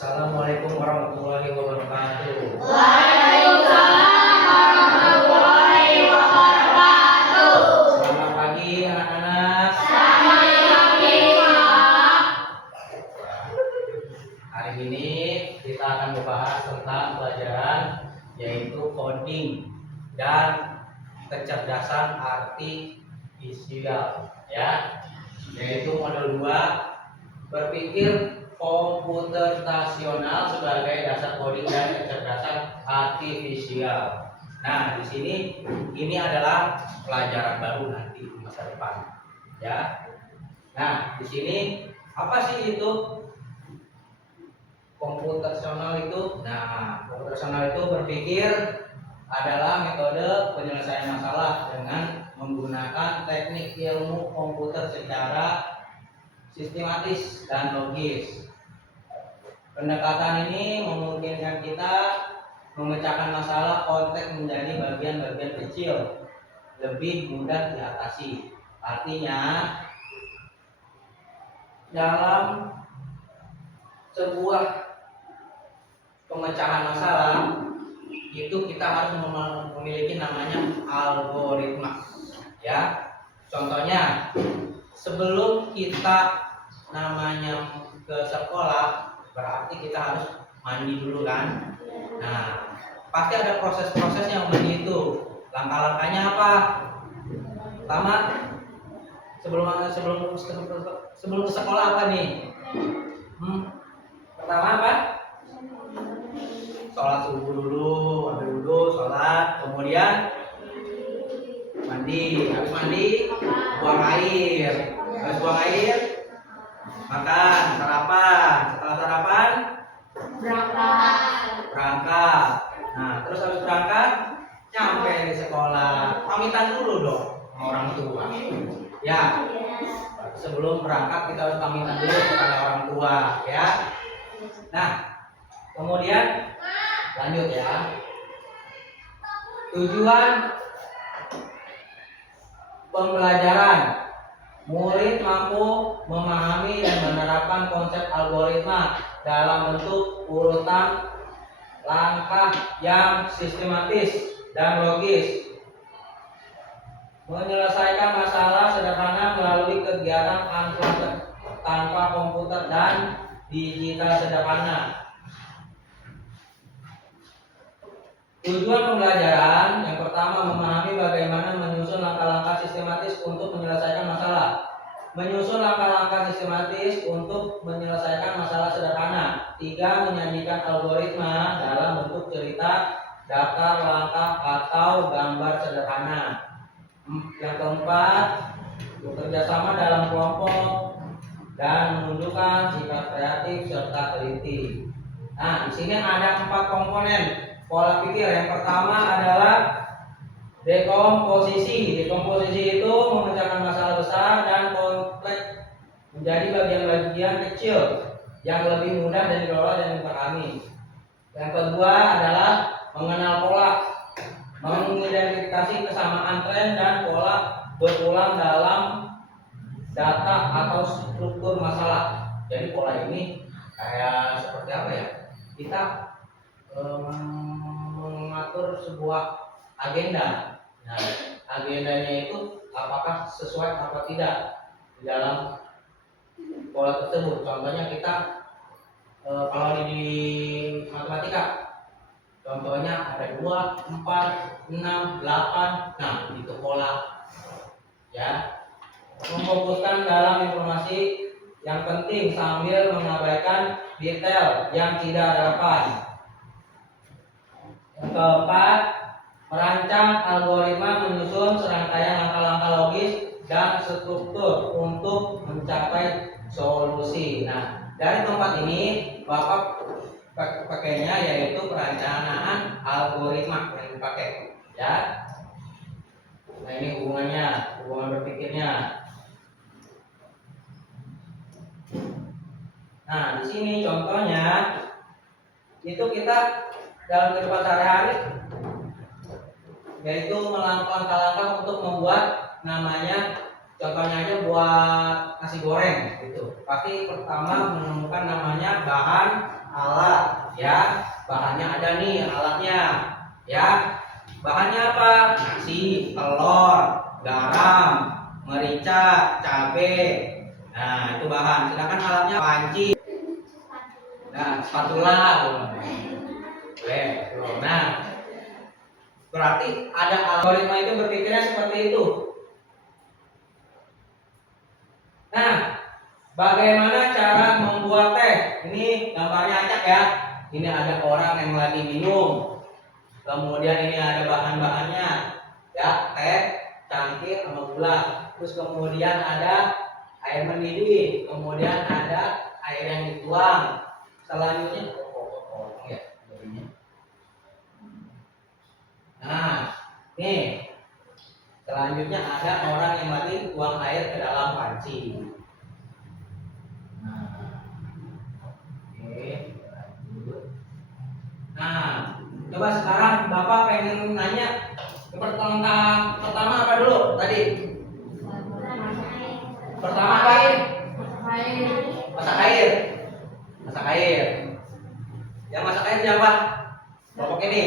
Assalamualaikum warahmatullahi wabarakatuh. Waalaikumsalam warahmatullahi wabarakatuh. Selamat pagi anak-anak. Selamat pagi, Pak. Hari ini kita akan membahas tentang pelajaran yaitu coding dan kecerdasan artifisial, ya. Yaitu modul 2, berpikir komputerasional sebagai dasar coding dan kecerdasan artifisial. Nah, di sini ini adalah pelajaran baru nanti di masa depan, ya. Nah, di sini apa sih itu komputerasional itu? Nah, komputerasional itu berpikir adalah metode penyelesaian masalah dengan menggunakan teknik ilmu komputer secara sistematis dan logis. Pendekatan ini memungkinkan kita memecahkan masalah konteks menjadi bagian-bagian kecil, lebih mudah diatasi. Artinya, dalam sebuah pemecahan masalah itu kita harus memiliki namanya algoritma, ya. Contohnya, sebelum kita namanya ke sekolah, berarti kita harus mandi dulu kan. Nah, pasti ada proses-proses yang mandi itu. Langkah-langkahnya apa? Pertama, sebelum ke sekolah apa nih? Pertama apa? Sholat subuh dulu, ambil wudhu, sholat, kemudian mandi. Habis mandi, buang air. Habis buang air, makan, sarapan. Setelah sarapan, berangkat. Nah, terus habis berangkat, nyampe di sekolah, pamitan dulu dong sama orang tua. Ya, sebelum berangkat kita harus pamitan dulu kepada orang tua, ya. Nah, kemudian lanjut ya. Tujuan pembelajaran: murid mampu memahami dan menerapkan konsep algoritma dalam bentuk urutan langkah yang sistematis dan logis. Menyelesaikan masalah sederhana melalui kegiatan tanpa komputer dan digital sederhana. Tujuan pembelajaran yang pertama, memahami bagaimana menyusun langkah-langkah sistematis untuk menyelesaikan masalah. Menyusun langkah-langkah sistematis untuk menyelesaikan masalah sederhana. 3. Menyajikan algoritma dalam bentuk cerita, daftar langkah atau gambar sederhana. Yang keempat, bekerja sama dalam kelompok dan menunjukkan sikap kreatif serta teliti. Nah, di sini ada 4 komponen pola pikir. Yang pertama adalah dekomposisi. Dekomposisi itu memecahkan masalah besar dan kompleks menjadi bagian-bagian kecil yang lebih mudah dan dikelola dan dipahami. Yang kedua adalah mengenal pola, mengidentifikasi kesamaan tren dan pola berulang dalam data atau struktur masalah. Jadi pola ini kayak seperti apa ya? Kita mengatur sebuah agenda. Nah, agendanya itu apakah sesuai atau tidak di dalam pola tersebut. Contohnya kita kalau di matematika, contohnya ada 2, 4, 6, 8. Nah, itu pola, ya. Memfokuskan dalam informasi yang penting sambil mengabaikan detail yang tidak relevan. Yang keempat, merancang algoritma menyusun serangkaian langkah-langkah logis dan struktur untuk mencapai solusi. Nah, dari tempat ini Bapak pakainya yaitu perencanaan algoritma yang dipakai, ya. Nah, ini hubungan berpikirnya. Nah, di sini contohnya itu kita dalam kehidupan sehari-hari yaitu melakukan langkah-langkah untuk membuat namanya, contohnya aja buat nasi goreng gitu. Pasti pertama menemukan namanya bahan alat ya. Bahannya ada nih alatnya ya. Bahannya apa? Nasi, telur, garam, merica, cabe. Nah, itu bahan. Sedangkan alatnya panci. Nah, spatula. Oke. Nah, berarti ada algoritma itu berpikirnya seperti itu. Nah, bagaimana cara membuat teh? Ini gambarnya acak ya. Ini ada orang yang lagi minum. Kemudian ini ada bahan-bahannya. Ya, teh, cangkir, sama gula. Terus kemudian ada air mendidih. Kemudian ada air yang dituang. Selanjutnya, ya, nah, nih. Selanjutnya ada orang yang lagi tuang air ke dalam panci. Nah, oke, lanjut. Nah, coba sekarang Bapak pengen nanya pertama apa dulu tadi? Pertama apa? Masak air. Masak air. Yang masak air siapa? Kelompok ini.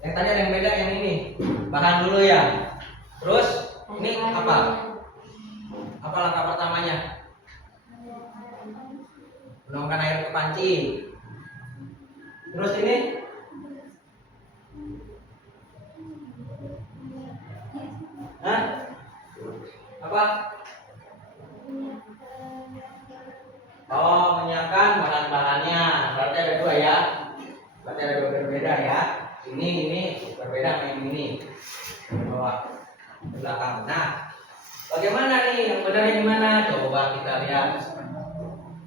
Yang tadi ada yang beda, yang ini. Bahan dulu ya. Terus ini apa? Apa langkah pertamanya? Menuangkan air ke panci. Terus ini hah? Apa? Oh, menyiapkan bahan-bahannya. Berarti ada dua ya. Berarti ada dua berbeda ya. Ini berbeda sama yang ini. Bawah ke belakang. Nah, bagaimana nih yang benar yang mana? Coba kita lihat.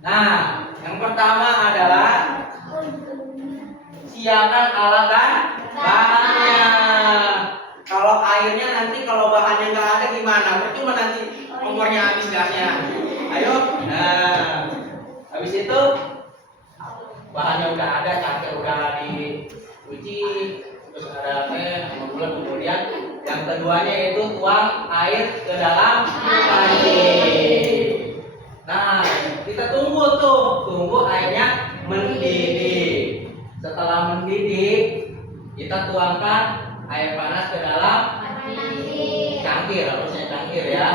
Nah, yang pertama adalah siapkan alat dan bahannya. Kalau airnya nanti kalau bahannya nggak ada gimana? Percuma nanti kompornya habis gasnya. Ayo. Nah, habis itu bahannya udah ada, cangkir udah dicuci, terus ada teh sama gula. Kemudian yang keduanya yaitu tuang air ke dalam panci. Nah, kita tunggu airnya mendidih. Setelah mendidih, kita tuangkan air panas ke dalam cangkir, harusnya cangkir ya,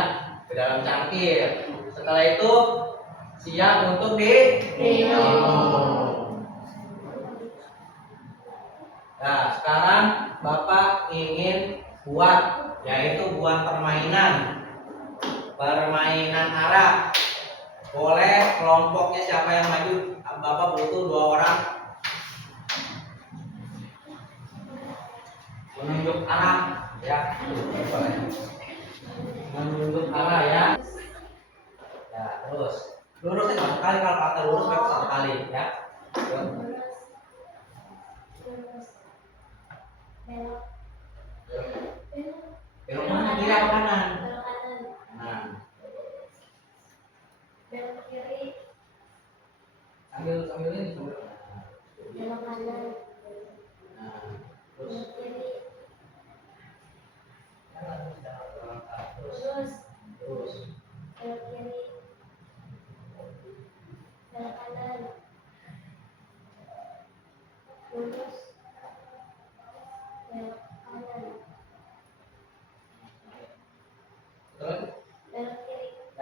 ke dalam cangkir. Setelah itu siap untuk diminum. Nah, sekarang Bapak ingin buat, yaitu buat permainan arak. Boleh kelompoknya siapa yang maju? Bapak butuh 2 orang. Menunjuk arah ya. Menunjuk arah ya. Ya, terus lurusnya satu kali, kalau kata lurus baik satu kali ya. Belok mana, kiri atau kanan? Nah, sambil ini sambil. Nah, terus terus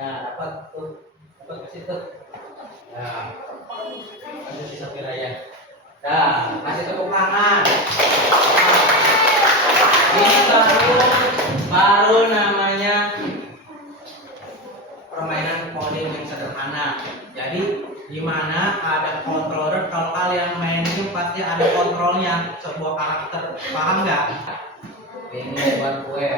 nah, dapat ke situ. Nah, kasih sisa ya. Nah, kasih tepuk tangan. Ini baru namanya permainan coding yang sederhana. Jadi di mana ada controller, kalau kalian main ini pasti ada kontrolnya sebuah karakter. Paham nggak? Ini buat kue.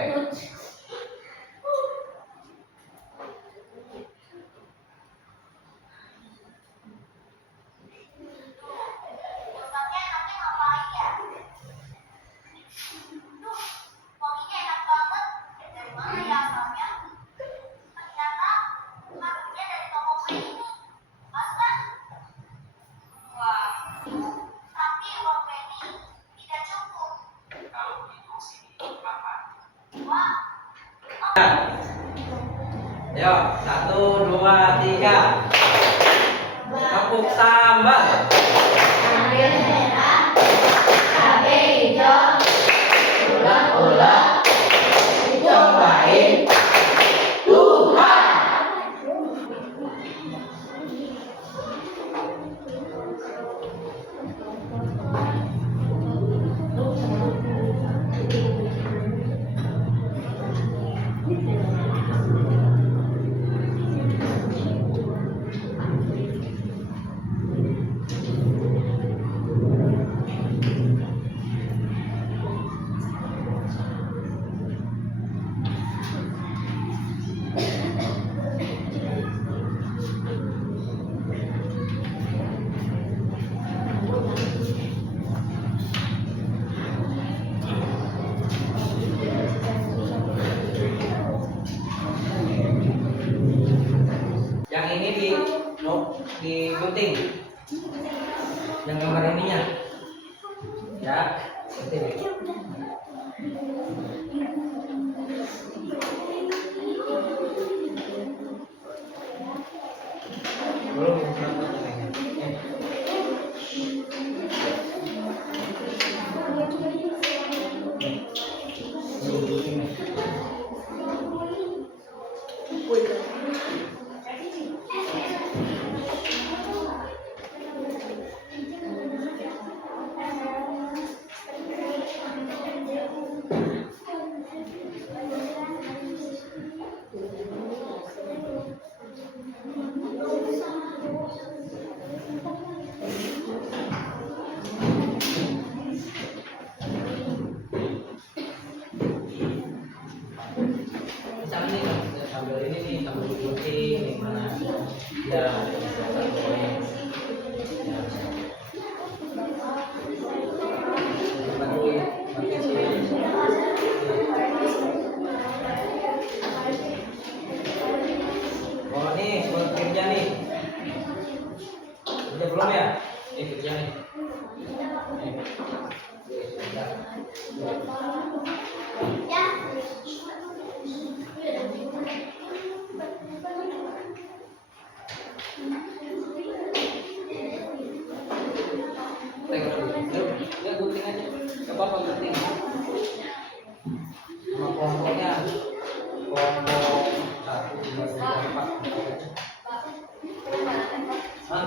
Yuk, 1, 2, 3. kerupuk sambal. cabai merah, cabai hijau, ulek-ulek, dicobain Tuhan. Yang ini digunting. Yang gambar ininya. Ya, gunting. Misalnya nih, sambal ini nih, sambal kucing, nih mana? Ya, oh nih, buat kerja nih. Kerja belum ya? Nih kerja nih. Nih. Ya gunting aja, gak apa-apa gunting. Sama kelompoknya, kelompok 1, 2, 3, 4. Hah?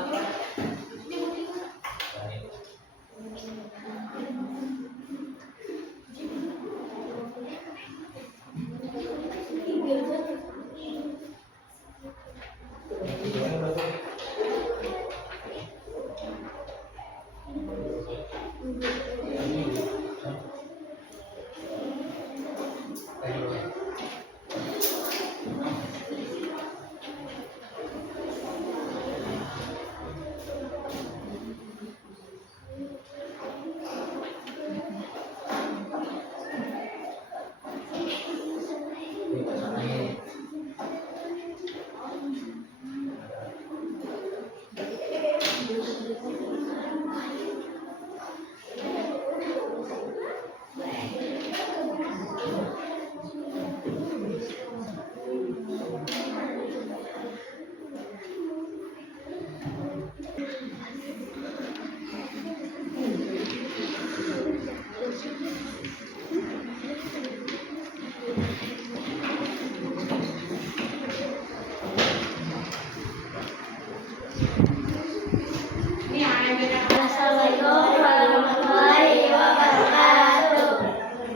Assalamualaikum warahmatullahi wabarakatuh.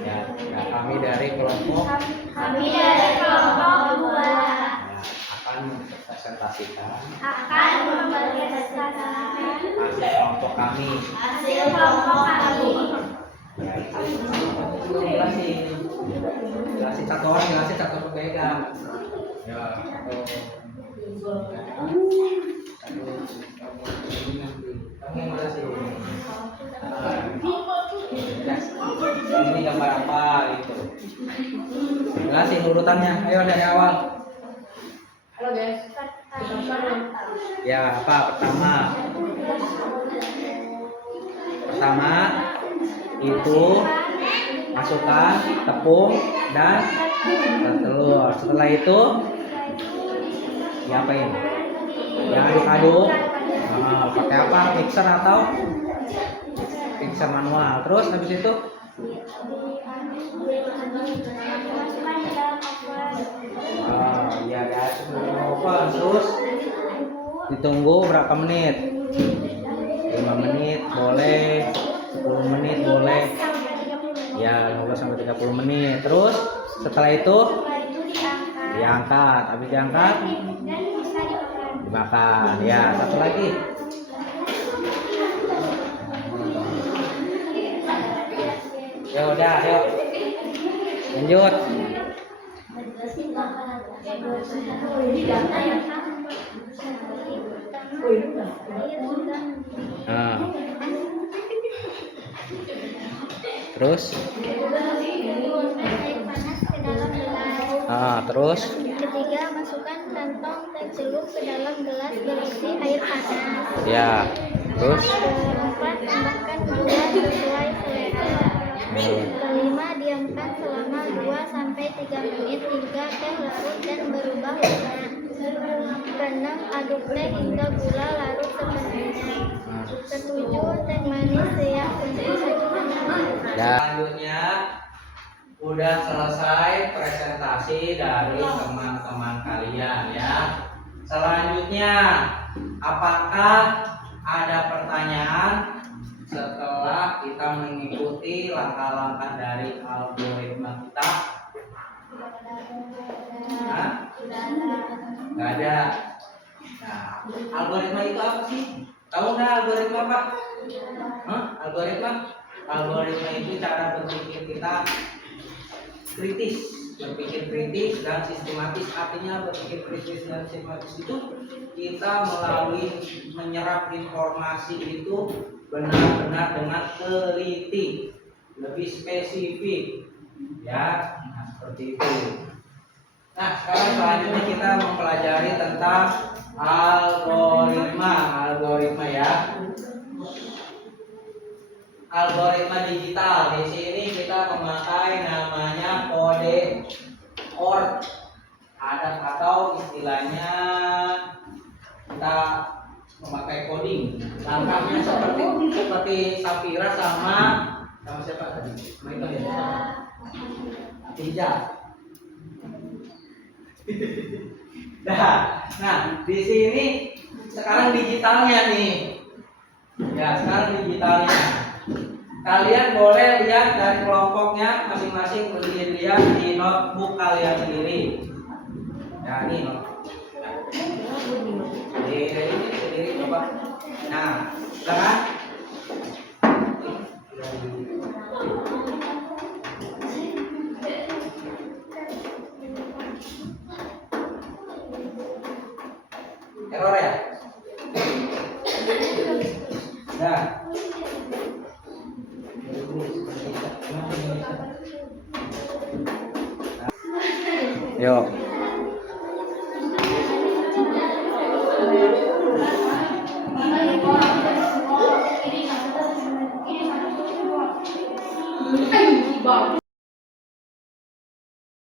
Ya, kami dari kelompok Kami dari kelompok 2 akan mempresentasikan mempresentasikan hasil kelompok kami. hasil kelompok kami. Jelasin satu orang, jelasin satu pegang. Ya, kamu yang mana sih? Ini gambar apa gitu? Jelasin urutannya. Ayo dari awal. Halo guys. Ya, apa pertama? Pertama itu masukkan tepung dan telur. Setelah itu diapain? Yang aduk-aduk. Nah, Pakai apa? Mixer atau mixer manual. Terus habis itu Masukkan ke dalam oven. iya ya, sebelum oven. Terus ditunggu berapa menit? 5 menit boleh, 10 menit boleh. Ya, 15 sampai 30 menit. Terus setelah itu Setelah itu diangkat. diangkat. Habis diangkat Dan bisa dimakan. dimakan. Ya, satu lagi. Ya udah, yuk. Lanjut. Nah. Terus? Air panas ke dalam gelas. Terus? Ketiga, masukkan kantong dan celup ke dalam gelas berisi air panas. Ya. Terus? Keempat, tambahkan gula sesuai selera. Kelima, diamkan selama 2-3 menit hingga teh larut dan berubah warna. Keenam, aduk teh hingga gula larut sepenuhnya. Ketujuh, teh manis siap untuk disajikan. Dan selanjutnya udah selesai presentasi dari teman-teman kalian ya. Selanjutnya, apakah ada pertanyaan setelah kita mengikuti langkah-langkah dari algoritma kita? Hah? Nggak ada. Nah, algoritma itu apa sih? Tahu nggak algoritma apa? Hah? Algoritma? Algoritma itu cara berpikir kita berpikir kritis dan sistematis. Artinya berpikir kritis dan sistematis itu kita melalui menyerap informasi itu benar-benar dengan teliti, lebih spesifik, ya. Nah, seperti itu. Nah, sekarang selanjutnya kita mempelajari tentang algoritma ya. Algoritma digital. Di sini kita memakai namanya kode OR. Atau istilahnya kita memakai coding. Langkahnya seperti Safira sama siapa tadi? Sama itu ya. Atija. Nah, di sini sekarang digitalnya nih. Ya, sekarang digitalnya. Kalian boleh lihat dari kelompoknya masing-masing, lihat di notebook kalian sendiri. Ya, ini notebook. Ini sendiri coba. Nah, sekarang error ya? Nah. Yuk.